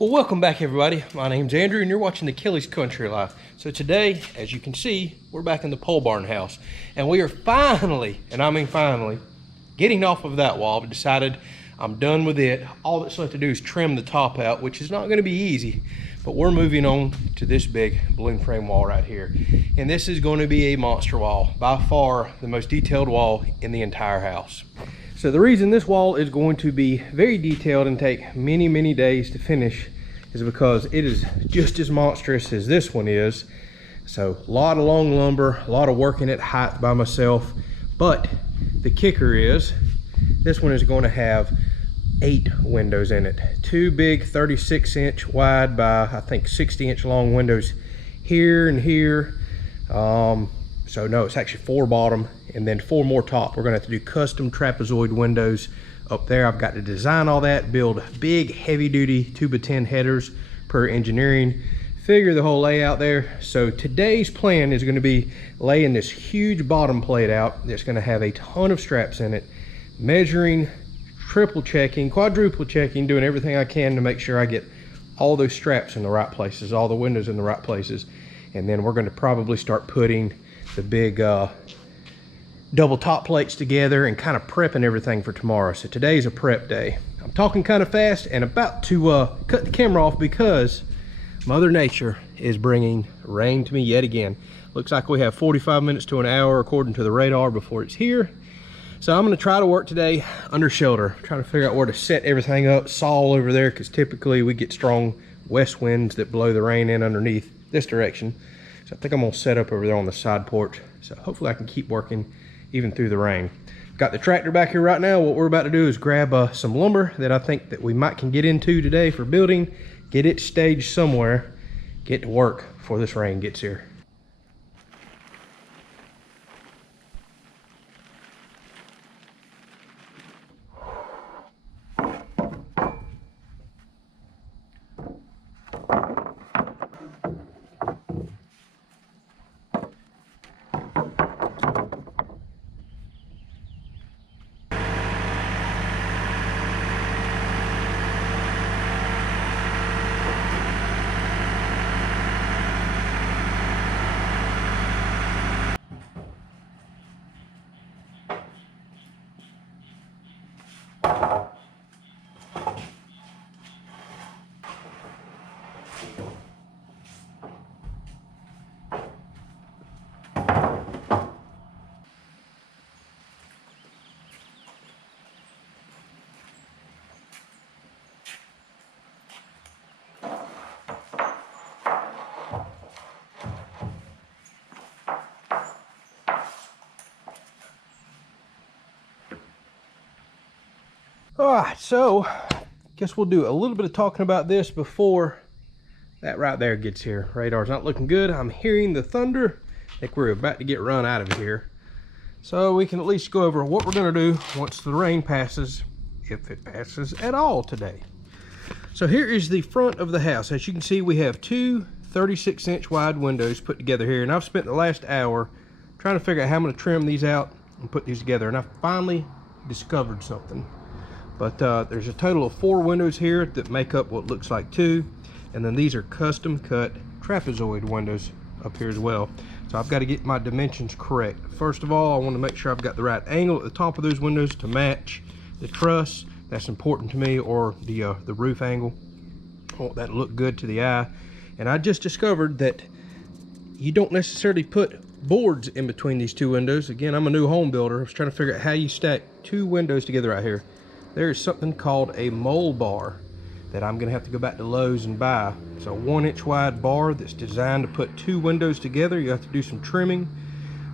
Well, welcome back everybody. My name's Andrew and you're watching the Kelly's Country Life. So today, as you can see, we're back in the pole barn house and we are finally, and I mean finally, getting off of that wall. I've decided I'm done with it. All that's left to do is trim the top out, which is not going to be easy, but we're moving on to this big balloon frame wall right here. And this is going to be a monster wall, by far the most detailed wall in the entire house. So the reason this wall is going to be very detailed and take many, many days to finish is because it is just as monstrous as this one is. So a lot of long lumber, a lot of working at height by myself. But the kicker is this one is going to have 8 windows in it. 2 big 36-inch wide by I think 60-inch long windows here and here. So no, it's actually 4 bottom and then 4 more top. We're gonna have to do custom trapezoid windows up there. I've got to design all that, build big heavy duty 2x10 headers per engineering, figure the whole layout there. So today's plan is gonna be laying this huge bottom plate out that's gonna have a ton of straps in it, measuring, triple checking, quadruple checking, doing everything I can to make sure I get all those straps in the right places, all the windows in the right places. And then we're gonna probably start putting the big double top plates together and kind of prepping everything for tomorrow. So today's a prep day. I'm talking kind of fast and about to cut the camera off because Mother Nature is bringing rain to me yet again. Looks like we have 45 minutes to an hour according to the radar before it's here. So I'm going to try to work today under shelter, trying to figure out where to set everything up, saw over there, because typically we get strong west winds that blow the rain in underneath this direction. So I think I'm gonna set up over there on the side porch. So hopefully I can keep working even through the rain. Got the tractor back here right now. What we're about to do is grab some lumber that I think that we might can get into today for building, get it staged somewhere, get to work before this rain gets here. All right, so guess we'll do a little bit of talking about this before that right there gets here. Radar's not looking good. I'm hearing the thunder. I think we're about to get run out of here. So we can at least go over what we're gonna do once the rain passes, if it passes at all today. So here is the front of the house. As you can see, we have 2 36-inch wide windows put together here, and I've spent the last hour trying to figure out how I'm gonna trim these out and put these together, and I finally discovered something. But there's a total of 4 windows here that make up what looks like 2. And then these are custom cut trapezoid windows up here as well. So I've got to get my dimensions correct. First of all, I want to make sure I've got the right angle at the top of those windows to match the truss. That's important to me, or the roof angle. I want that to look good to the eye. And I just discovered that you don't necessarily put boards in between these 2 windows. Again, I'm a new home builder. I was trying to figure out how you stack 2 windows together right here. There is something called a mole bar that I'm gonna have to go back to Lowe's and buy. It's a 1-inch wide bar that's designed to put 2 windows together. You have to do some trimming.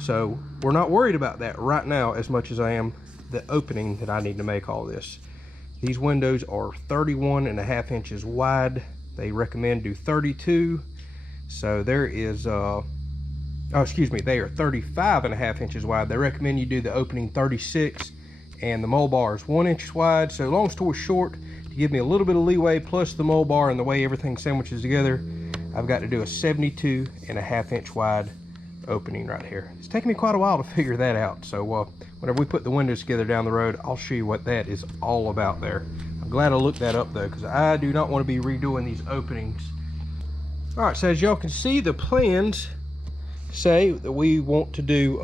So we're not worried about that right now as much as I am the opening that I need to make all this. These windows are 31.5 inches wide. They recommend do 32. So there is, they are 35.5 inches wide. They recommend you do the opening 36. And the mole bar is 1 inch wide. So long story short, to give me a little bit of leeway plus the mole bar and the way everything sandwiches together, I've got to do a 72.5 inch wide opening right here. It's taken me quite a while to figure that out. So whenever we put the windows together down the road, I'll show you what that is all about there. I'm Glad I looked that up though, because I do not want to be redoing these openings. All right, so as y'all can see, the plans say that we want to do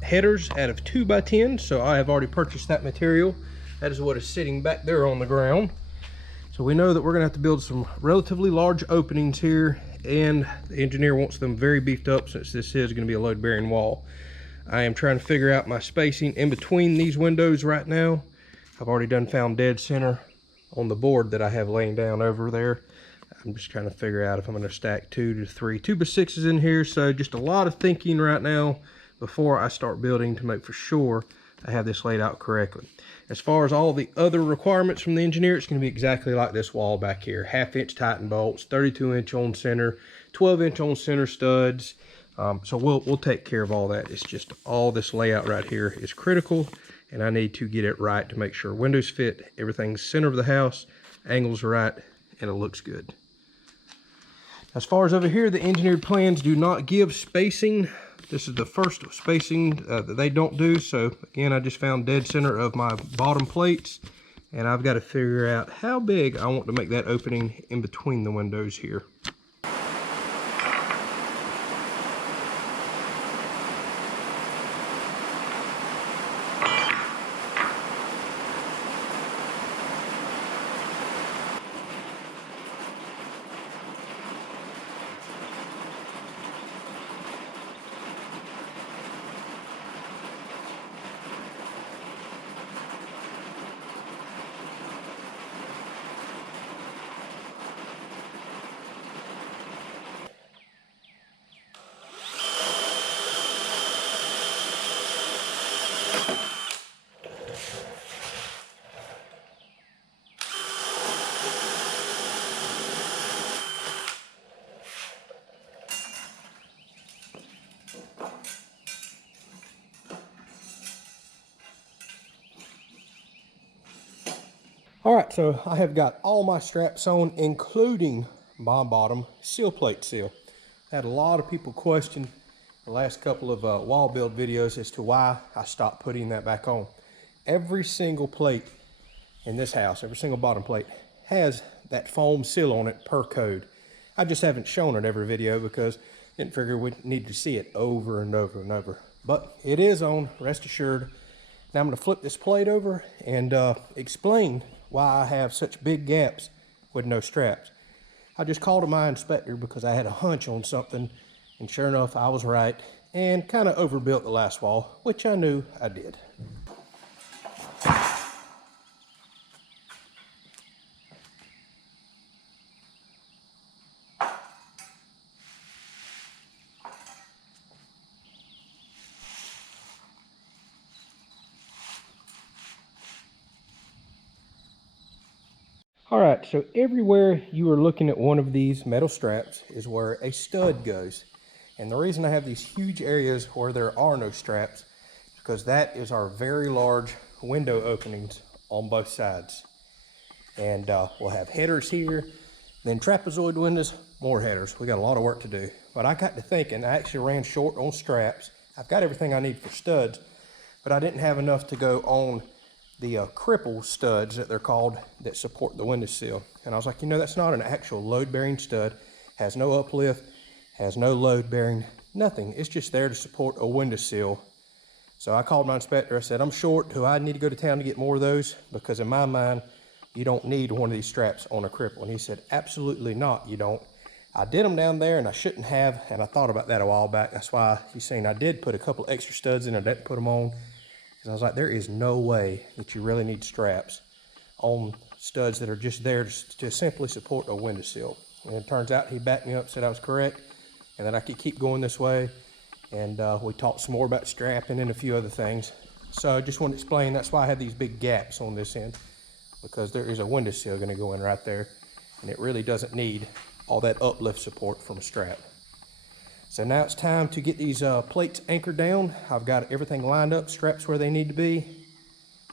headers out of 2x10. So I have already purchased that material. That is what is sitting back there on the ground. So we know that we're gonna have to build some relatively large openings here, and the engineer wants them very beefed up since this is gonna be a load bearing wall. I am trying to figure out my spacing in between these windows right now. I've already found dead center on the board that I have laying down over there. I'm just trying to figure out if I'm going to stack 2 to 3 2x6s in here. So just a lot of thinking right now before I start building to make for sure I have this laid out correctly. As far as all the other requirements from the engineer, it's going to be exactly like this wall back here. 1/2 inch Titan bolts, 32 inch on center, 12 inch on center studs. So we'll take care of all that. It's just all this layout right here is critical, and I need to get it right to make sure windows fit, everything's center of the house, angles are right, and it looks good. As far as over here, the engineered plans do not give spacing. This is the first spacing that they don't do. So again, I just found dead center of my bottom plates, and I've got to figure out how big I want to make that opening in between the windows here. All right, so I have got all my straps on, including my bottom seal plate seal. I had a lot of people question the last couple of wall build videos as to why I stopped putting that back on. Every single plate in this house, every single bottom plate has that foam seal on it per code. I just haven't shown it every video because I didn't figure we'd need to see it over and over and over. But it is on, rest assured. Now I'm going to flip this plate over and explain why I have such big gaps with no straps. I just called my inspector because I had a hunch on something, and sure enough I was right and kind of overbuilt the last wall, which I knew I did. All right, so everywhere you are looking at one of these metal straps is where a stud goes. And the reason I have these huge areas where there are no straps is because that is our very large window openings on both sides. And we'll have headers here, then trapezoid windows, more headers. We got a lot of work to do. But I got to thinking, I actually ran short on straps. I've got everything I need for studs, but I didn't have enough to go on the cripple studs that they're called that support the window sill. And I was like, you know, that's not an actual load bearing stud, has no uplift, has no load bearing, nothing. It's just there to support a window sill. So I called my inspector. I said, I'm short. Do I need to go to town to get more of those? Because in my mind, you don't need one of these straps on a cripple. And he said, absolutely not, you don't. I did them down there and I shouldn't have, and I thought about that a while back. That's why he's saying I did put a couple extra studs in. I didn't put them on. I was like, there is no way that you really need straps on studs that are just there to simply support a windowsill. And it turns out he backed me up, said I was correct, and that I could keep going this way. And we talked some more about strapping and a few other things. So I just want to explain, that's why I have these big gaps on this end, because there is a windowsill going to go in right there, and it really doesn't need all that uplift support from a strap. So now it's time to get these plates anchored down. I've got everything lined up, straps where they need to be,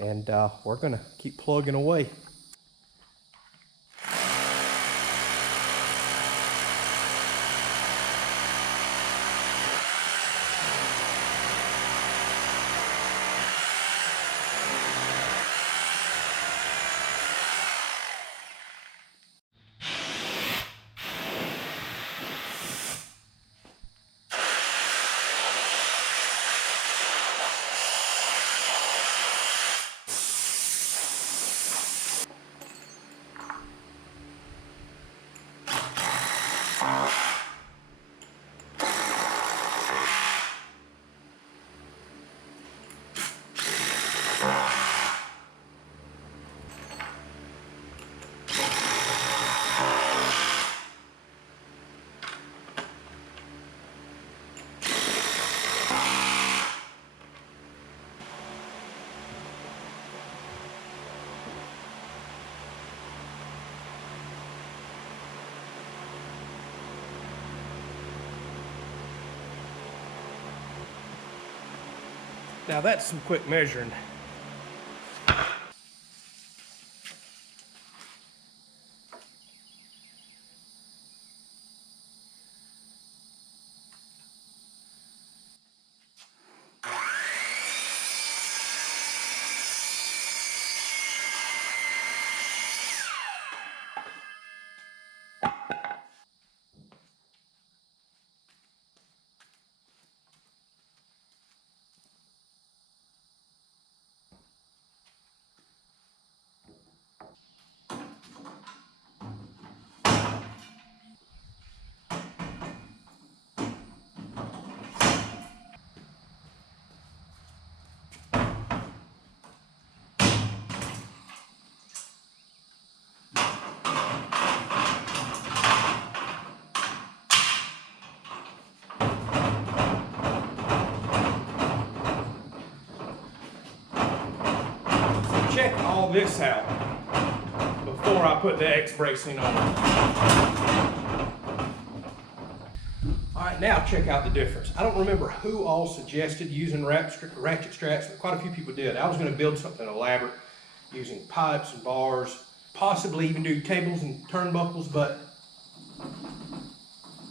and we're gonna keep plugging away. Now that's some quick measuring. Check all this out before I put the X bracing on. All right, now check out the difference. I don't remember who all suggested using ratchet straps, but quite a few people did. I was going to build something elaborate using pipes and bars, possibly even do cables and turnbuckles, but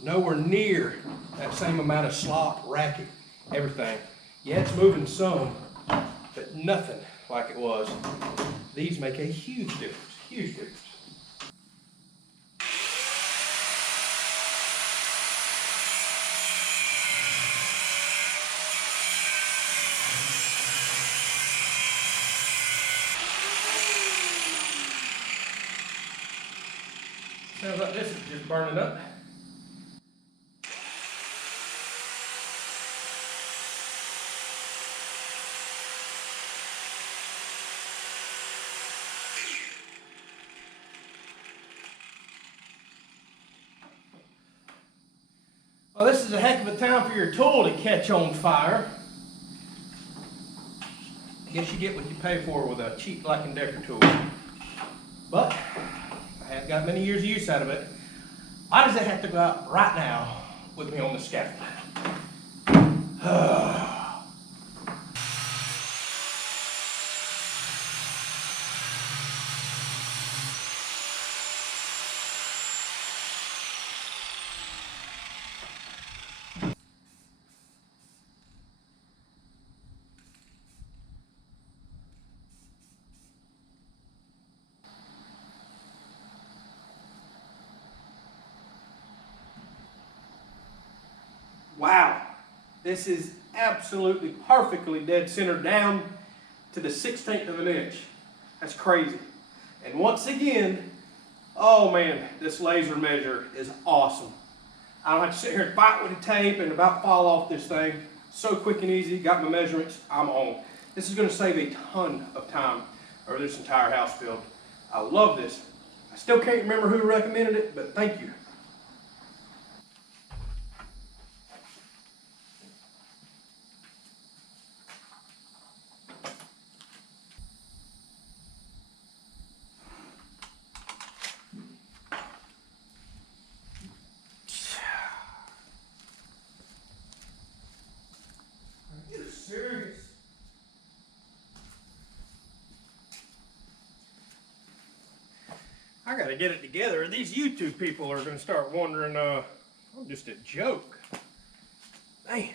nowhere near that same amount of slop, racket, everything. Yeah, it's moving some, but nothing like it was. These make a huge difference, huge difference. Sounds like this is just burning up. Well, this is a heck of a time for your tool to catch on fire. I guess you get what you pay for with a cheap Black & Decker tool. But I have got many years of use out of it. Why does it have to go out right now with me on the scaffold? Wow, this is absolutely perfectly dead center down to the 1/16 of an inch. That's crazy. And once again, oh man, this laser measure is awesome. I don't have to sit here and fight with the tape and about fall off this thing. So quick and easy, got my measurements, I'm on. This is gonna save a ton of time over this entire house build. I love this. I still can't remember who recommended it, but thank you. You're serious. I gotta get it together. These YouTube people are gonna start wondering, I'm just a joke. Man.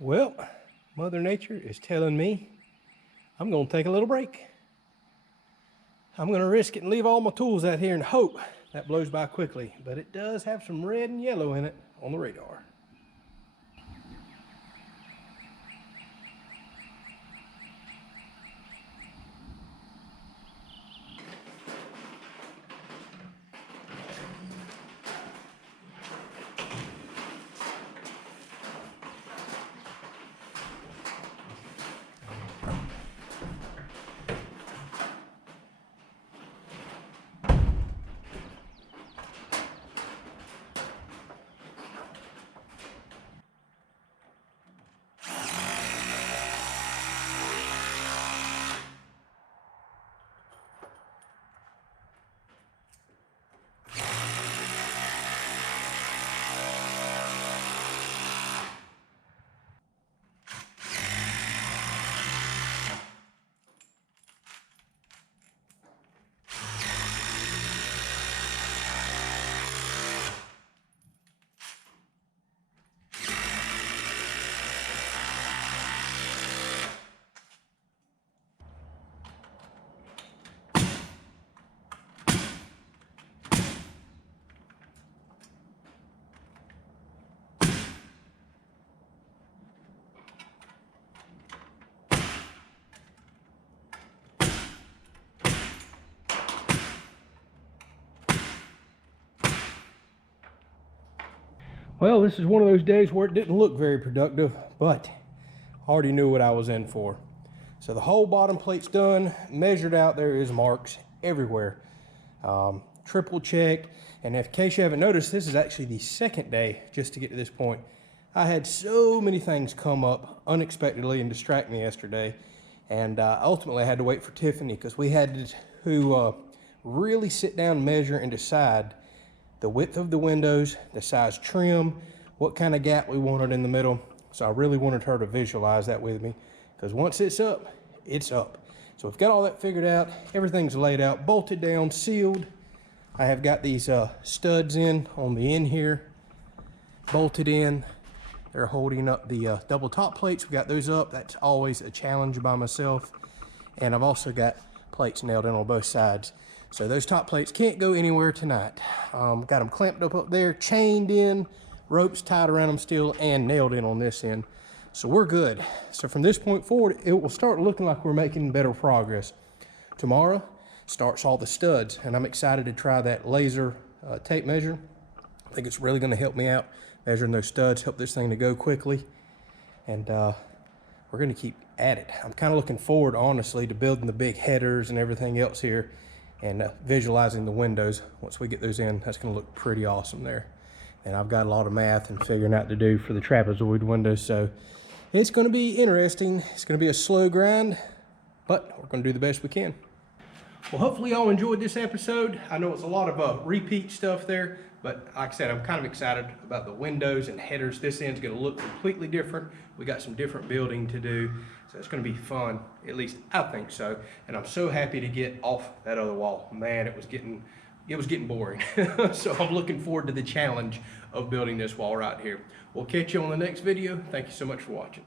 Well, Mother Nature is telling me I'm gonna take a little break. I'm gonna risk it and leave all my tools out here and hope that blows by quickly, but it does have some red and yellow in it on the radar. Well, this is one of those days where it didn't look very productive, but I already knew what I was in for. So the whole bottom plate's done, measured out. There is marks everywhere. Triple checked, and in case you haven't noticed, this is actually the second day just to get to this point. I had so many things come up unexpectedly and distract me yesterday, and ultimately I had to wait for Tiffany because we had to really sit down, measure, and decide the width of the windows, the size trim, what kind of gap we wanted in the middle. So I really wanted her to visualize that with me, because once it's up, it's up. So we've got all that figured out. Everything's laid out, bolted down, sealed. I have got these studs in on the end here, bolted in. They're holding up the double top plates. We got those up. That's always a challenge by myself. And I've also got plates nailed in on both sides. So those top plates can't go anywhere tonight. Got them clamped up there, chained in, ropes tied around them still, and nailed in on this end. So we're good. So from this point forward, it will start looking like we're making better progress. Tomorrow starts all the studs, and I'm excited to try that laser tape measure. I think it's really gonna help me out measuring those studs, help this thing to go quickly. And we're gonna keep at it. I'm kind of looking forward, honestly, to building the big headers and everything else here, and visualizing the windows. Once we get those in, that's gonna look pretty awesome there. And I've got a lot of math and figuring out to do for the trapezoid windows, so it's gonna be interesting. It's gonna be a slow grind, but we're gonna do the best we can. Well, hopefully y'all enjoyed this episode. I know it's a lot of repeat stuff there, but like I said, I'm kind of excited about the windows and headers. This end's gonna look completely different. We got some different building to do, so it's gonna be fun. At least I think so. And I'm so happy to get off that other wall. Man, it was getting boring. So I'm looking forward to the challenge of building this wall right here. We'll catch you on the next video. Thank you so much for watching.